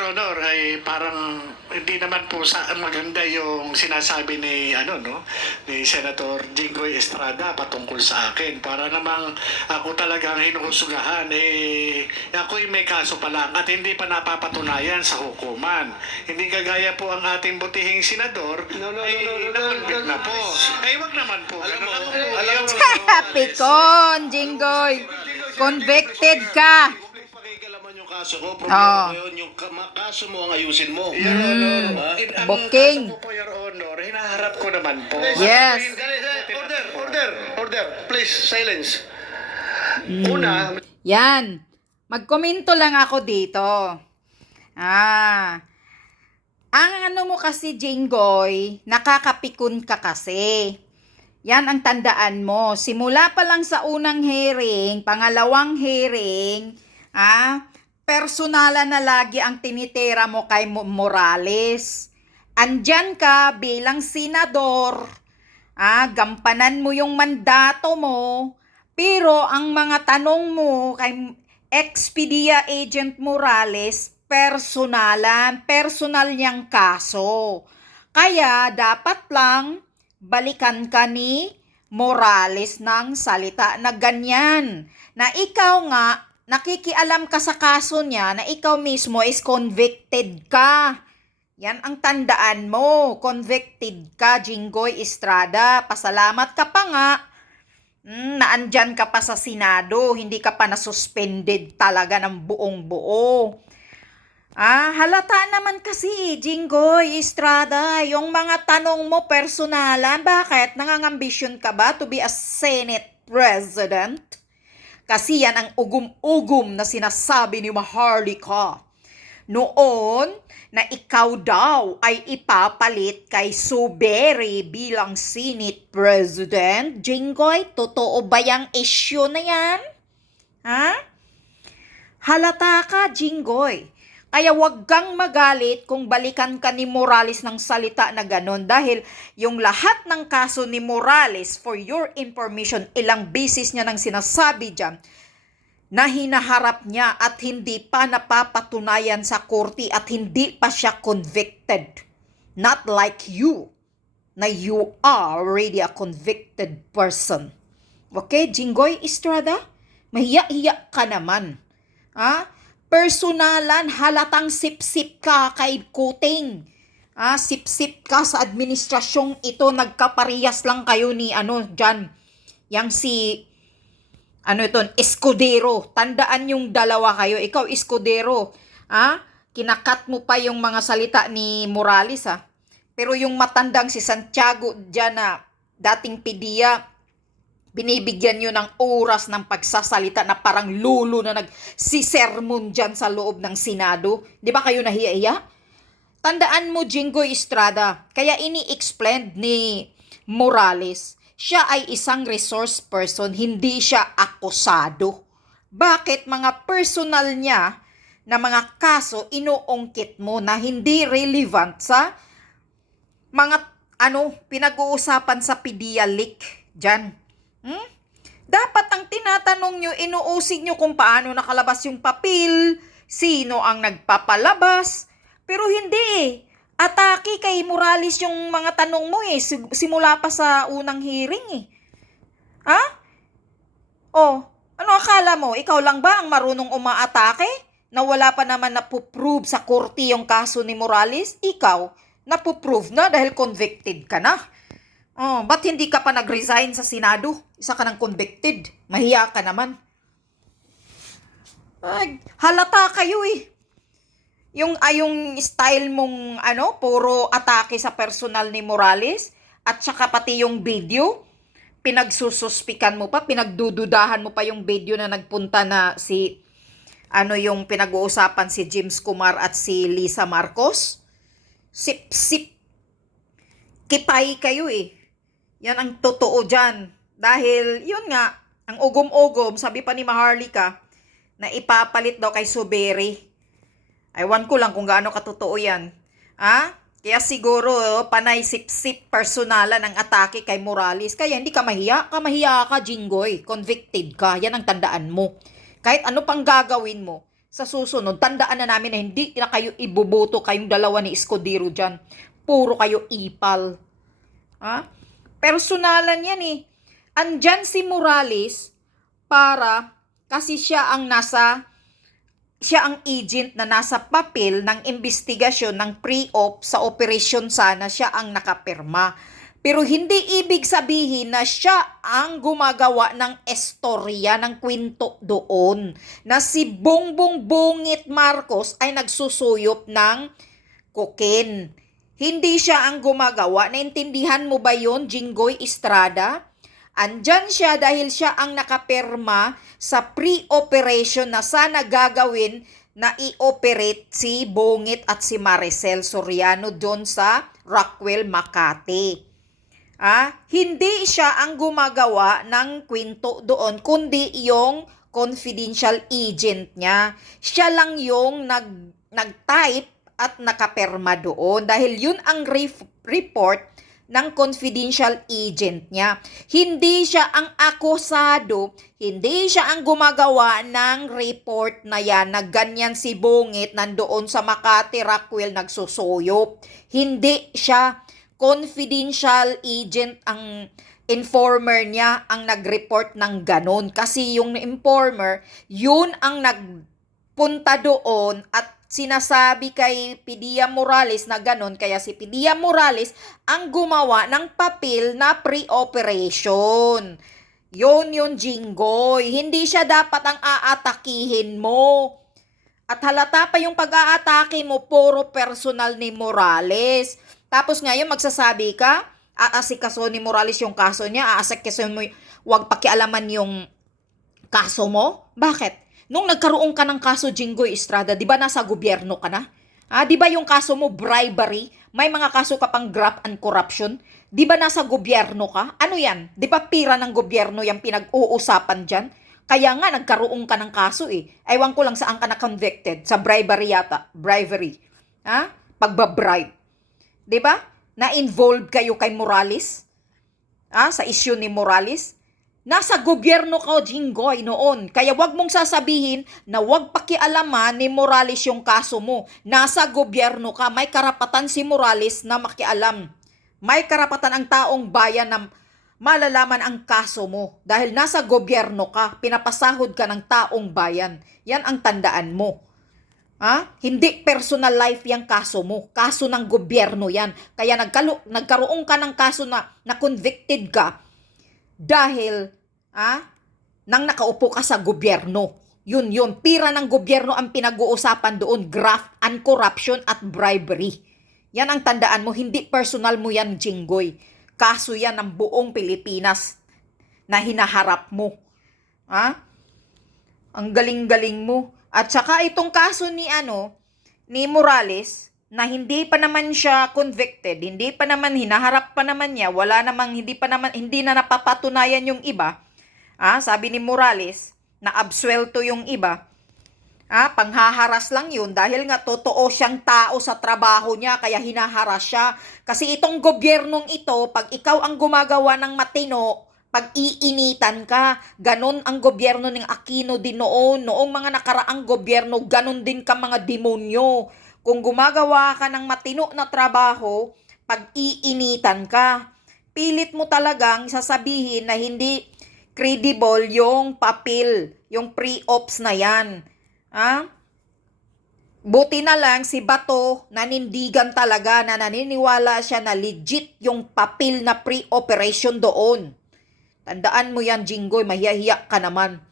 Your Honor, ay parang hindi naman po maganda yung sinasabi ni ni Senator Jinggoy Estrada patungkol sa akin. Para namang ako talagang hinuhusgahan, ako'y may kaso pa lang at hindi pa napapatunayan sa hukuman. Hindi kagaya po ang ating butihing senador, nakonvict na po. Ay, wag naman po. Alam mo, Pikon, Jinggoy. Convicted ka. Yung kaso ko, problema ko yun, yung kaso mo ang ayusin mo. Your Honor, Booking. ang kaso ko po, Your Honor, hinaharap ko naman po. Yes. Order. Please, silence. Una, Yan. Magkomento lang ako dito. Ang ano mo kasi, Jinggoy, nakakapikon ka kasi. Yan ang tandaan mo. Simula pa lang sa unang hearing, pangalawang hearing, personalan na lagi ang tinitira mo kay Morales. Andyan ka bilang senador, gampanan mo yung mandato mo, pero ang mga tanong mo kay Expedia Agent Morales, personal niyang kaso. Kaya dapat lang balikan ka ni Morales ng salita na ganyan, na ikaw nga nakikialam ka sa kaso niya, na ikaw mismo is convicted ka. Yan ang tandaan mo. Convicted ka, Jinggoy Estrada. Pasalamat ka pa nga. Naandyan ka pa sa Senado. Hindi ka pa nasuspended talaga ng buong buo. Halata naman kasi, Jinggoy Estrada. Yung mga tanong mo personalan. Bakit? Nangangambisyon ka ba to be a Senate President? Kasi yan ang ugum-ugum na sinasabi ni Maharlika. Noon na ikaw daw ay ipapalit kay Suberi bilang Senate President. Jinggoy, totoo ba yung issue na yan? Halata ka, Jinggoy. Kaya wag kang magalit kung balikan ka ni Morales ng salita na ganon, dahil yung lahat ng kaso ni Morales, for your information, ilang beses niya nang sinasabi dyan na hinaharap niya at hindi pa napapatunayan sa korte at hindi pa siya convicted. Not like you, na you are already a convicted person. Okay, Jinggoy Estrada? Mahiya-hiya ka naman. Personalan, halatang sip-sip ka kay Kuting. Sip-sip ka sa administrasyong ito. Nagkaparehas lang kayo ni dyan. Yang si, Escudero. Tandaan yung dalawa kayo. Ikaw, Escudero. Kinakat mo pa yung mga salita ni Morales, Pero yung matandang si Santiago dyan na dating PDEA, binibigyan nyo ng oras ng pagsasalita na parang lulo na nagsisermon dyan sa loob ng Senado. Di ba kayo nahiya-hiya? Tandaan mo, Jinggoy Estrada, kaya ini-explain ni Morales, siya ay isang resource person, hindi siya akusado. Bakit mga personal niya na mga kaso inuungkit mo na hindi relevant sa mga pinag-uusapan sa PDEA leak dyan? Dapat ang tinatanong nyo, inuusig nyo kung paano nakalabas yung papel, sino ang nagpapalabas, pero hindi atake kay Morales yung mga tanong mo simula pa sa unang hearing Ano akala mo? Ikaw lang ba ang marunong umaatake? Na wala pa naman napuprove sa korte yung kaso ni Morales? Ikaw, napuprove na dahil convicted ka na. Ba't hindi ka pa nag-resign sa Senado? Isa ka ng convicted. Mahiya ka naman. Halata kayo Yung style mong puro atake sa personal ni Morales at saka pati yung video, pinagsususpikan mo pa, pinagdududahan mo pa yung video na nagpunta na si yung pinag-uusapan si James Kumar at si Lisa Marcos. Sip-sip. Kipay kayo Yan ang totoo dyan. Dahil, yun nga, ang ugom-ugom, sabi pa ni Maharlika, na ipapalit daw kay Suberi. Aywan ko lang kung gaano katotoo yan. Kaya siguro, panay sip-sip personalan ang atake kay Morales. Kaya hindi ka mahiya. Kamahiya ka, Jinggoy. Convicted ka. Yan ang tandaan mo. Kahit ano pang gagawin mo, sa susunod, tandaan na namin na hindi na kayo iboboto kayong dalawa ni Escudero dyan. Puro kayo ipal. Ha? Personalan yan eh. Andyan si Morales para kasi siya ang agent na nasa papel ng investigasyon ng pre-op sa Operation Sana, siya ang nakapirma. Pero hindi ibig sabihin na siya ang gumagawa ng estorya, ng kwento doon. Na si Bongbong Bongit Marcos ay nagsusuyop ng cocaine. Hindi siya ang gumagawa. Naintindihan mo ba yon, Jinggoy Estrada? Andyan siya dahil siya ang nakapirma sa pre-operation na sana gagawin na i-operate si Bongit at si Maricel Soriano doon sa Rockwell, Makati. Hindi siya ang gumagawa ng kwento doon, kundi yung confidential agent niya. Siya lang yung nag-type at nakapirma doon dahil yun ang report ng confidential agent niya. Hindi siya ang akusado, hindi siya ang gumagawa ng report na yan na ganyan si Bongit nandoon sa Makati Rockwell nagsusuyop. Hindi siya. Confidential agent ang informer niya ang nag-report ng ganon. Kasi yung informer, yun ang nagpunta doon at sinasabi kay Pidia Morales na ganon. Kaya si Pidia Morales ang gumawa ng papel na pre-operation. Yun, Jinggoy. Hindi siya dapat ang aatakihin mo. At halata pa yung pag-aatake mo, puro personal ni Morales. Tapos ngayon magsasabi ka, aasikaso ni Morales yung kaso niya, aasikaso mo, wag pakialaman yung kaso mo? Bakit? Nung nagkaroon ka ng kaso, Jinggoy Estrada, di ba nasa gobyerno ka na? Di ba yung kaso mo, bribery? May mga kaso ka pang graft and corruption? Di ba nasa gobyerno ka? Ano yan? Di ba pira ng gobyerno yung pinag-uusapan dyan? Kaya nga, nagkaroon ka ng kaso eh. Ewan ko lang saan ka na-convicted. Sa bribery yata. Bribery. Pagbabribe. Diba? Na-involved kayo kay Morales? Sa issue ni Morales? Nasa gobyerno ka, Jinggoy, noon. Kaya wag mong sasabihin na wag pakialaman ni Morales yung kaso mo. Nasa gobyerno ka. May karapatan si Morales na makialam. May karapatan ang taong bayan na malalaman ang kaso mo. Dahil nasa gobyerno ka, pinapasahod ka ng taong bayan. Yan ang tandaan mo. Hindi personal life yung kaso mo. Kaso ng gobyerno yan. Kaya nagkaroon ka ng kaso na convicted ka dahil nang nakaupo ka sa gobyerno. Yun. Pira ng gobyerno ang pinag-uusapan doon. Graft and corruption at bribery. Yan ang tandaan mo. Hindi personal mo yan, Jinggoy. Kaso yan ng buong Pilipinas na hinaharap mo. Ang galing-galing mo. At saka itong kaso ni Morales na hindi pa naman siya convicted, hindi pa naman hinaharap pa naman niya, hindi na napapatunayan yung iba. Sabi ni Morales na absuelto yung iba. Panghaharas lang yun dahil nga totoo siyang tao sa trabaho niya kaya hinaharas siya. Kasi itong gobyernong ito, pag ikaw ang gumagawa ng matino, pag-iinitan ka. Ganon ang gobyerno ng Aquino din noon. Noong mga nakaraang gobyerno, ganon din ka mga demonyo. Kung gumagawa ka ng matino na trabaho, pag-iinitan ka. Pilit mo talagang sasabihin na hindi credible yung papel, yung pre-ops na yan. Buti na lang si Bato nanindigan talaga na naniniwala siya na legit yung papel na pre-operation doon. Tandaan mo yan, Jinggoy, mahiyahiya ka naman.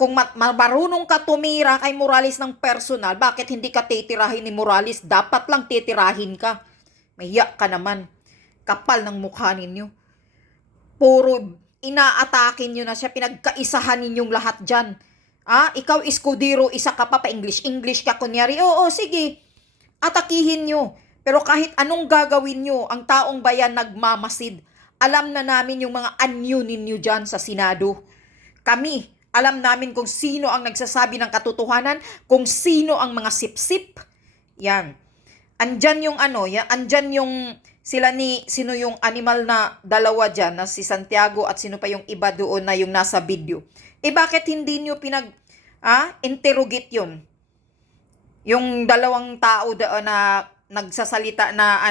Kung marunong ka tumira kay Morales ng personal, bakit hindi ka titirahin ni Morales? Dapat lang titirahin ka. Mahiya ka naman. Kapal ng mukha ninyo. Puro inaatakin nyo na siya, pinagkaisahan ninyong lahat dyan. Ikaw, Escudero, isa ka pa English ka, kunyari. Oo, sige, atakihin nyo. Pero kahit anong gagawin nyo, ang taong bayan nagmamasid. Alam na namin yung mga anyo ninyo dyan sa Senado. Kami, alam namin kung sino ang nagsasabi ng katotohanan, kung sino ang mga sip-sip. Yan. Andyan yung andyan yung sino yung animal na dalawa dyan, na si Santiago at sino pa yung iba doon na yung nasa video. Bakit hindi nyo interrogate yun. Yung dalawang tao na nagsasalita na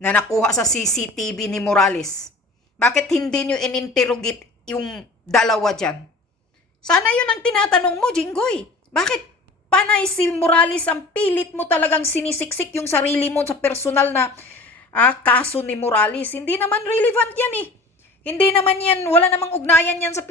na nakuha sa CCTV ni Morales. Bakit hindi nyo in-interrogate yung dalawa dyan? Sana yun ang tinatanong mo, Jinggoy. Bakit panay si Morales ang pilit mo talagang sinisiksik yung sarili mo sa personal na kaso ni Morales? Hindi naman relevant yan eh. Hindi naman yan, wala namang ugnayan yan sa